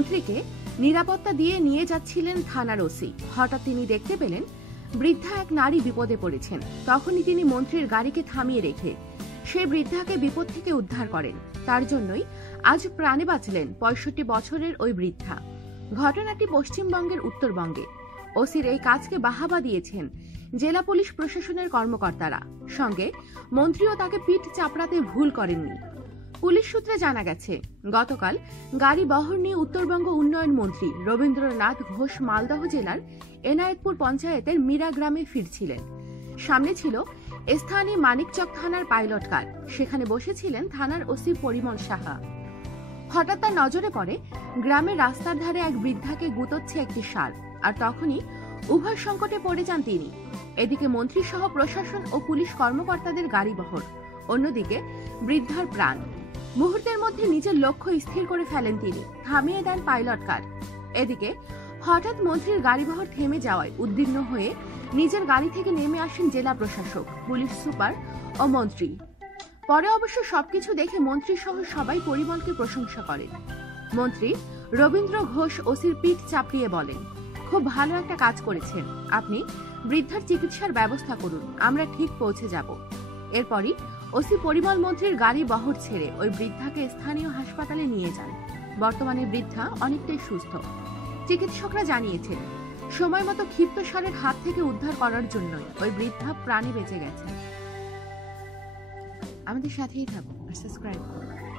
অন্যদিকে নিরাপত্তা দিয়ে নিয়ে যাচ্ছিলেন থানার ওসি। হঠাৎ তিনি দেখতে পেলেন, বৃদ্ধা এক নারী বিপদে পড়েছেন। তখনই তিনি মন্ত্রীর গাড়িকে থামিয়ে রেখে সেই বৃদ্ধাকে বিপদ থেকে উদ্ধার করেন। তার জন্যই আজ প্রাণে বাঁচলেন পঁয়ষট্টি বছরের ওই বৃদ্ধা। ঘটনাটি পশ্চিমবঙ্গের উত্তরবঙ্গে। ওসির এই কাজকে বাহাবা দিয়েছেন জেলা পুলিশ প্রশাসনের কর্মকর্তারা। সঙ্গে মন্ত্রীও তাকে পিঠ চাপড়াতে ভুল করেননি। পুলিশ সূত্রে জানা গেছে, গতকাল গাড়ি বহর নিয়ে উত্তরবঙ্গ উন্নয়ন মন্ত্রী রবীন্দ্রনাথ ঘোষ মালদহ জেলার এনায়েতপুর পঞ্চায়েতের মীরা গ্রামে ফিরছিলেন। সামনে ছিল স্থানীয় মানিকচক থানার পাইলট কার। সেখানে বসেছিলেন থানার ওসি পরিমল সাহা। হঠাৎ তার নজরে পড়ে, গ্রামের রাস্তার ধারে এক বৃদ্ধাকে গুতোচ্ছে একটি সার, আর তখনই উভয় সংকটে পড়ে যান তিনি। এদিকে মন্ত্রী সহ প্রশাসন ও পুলিশ কর্মকর্তাদের গাড়ি বহর অন্যদিকে বৃদ্ধার প্রাণ। মুহূর্তের মধ্যে নিজের লক্ষ্য স্থির করে ফেলেন তিনি। থামিয়ে দেন পাইলট কার। এদিকে, হঠাৎ মন্ত্রীর গাড়িবহর থেমে যাওয়ায় উদ্বিগ্ন হয়ে নিজের গাড়ি থেকে নেমে আসেন জেলা প্রশাসক, পুলিশ সুপার ও মন্ত্রী। পরে অবশ্য সবকিছু দেখে মন্ত্রী সহ সবাই পরিমলকে প্রশংসা করেন। মন্ত্রী রবীন্দ্র ঘোষ ওসির পিঠ চাপড়িয়ে বলেন, খুব ভালো একটা কাজ করেছেন। আপনি বৃদ্ধার চিকিৎসার ব্যবস্থা করুন, আমরা ঠিক পৌঁছে যাব। এরপরই ওসি পরিমল মন্ত্রীর গাড়ি বহর ছেড়ে ওই বৃদ্ধাকে স্থানীয় হাসপাতালে নিয়ে যান। বর্তমানে বৃদ্ধা অনেকটাই সুস্থ। চিকিৎসকরা জানিয়েছেন, সময় মতো ক্ষিপ্ত সারের হাত থেকে উদ্ধার করার জন্যই ওই বৃদ্ধা প্রাণে বেঁচে গেছে আমাদের সাথেই থাকুন সাবস্ক্রাইব করুন।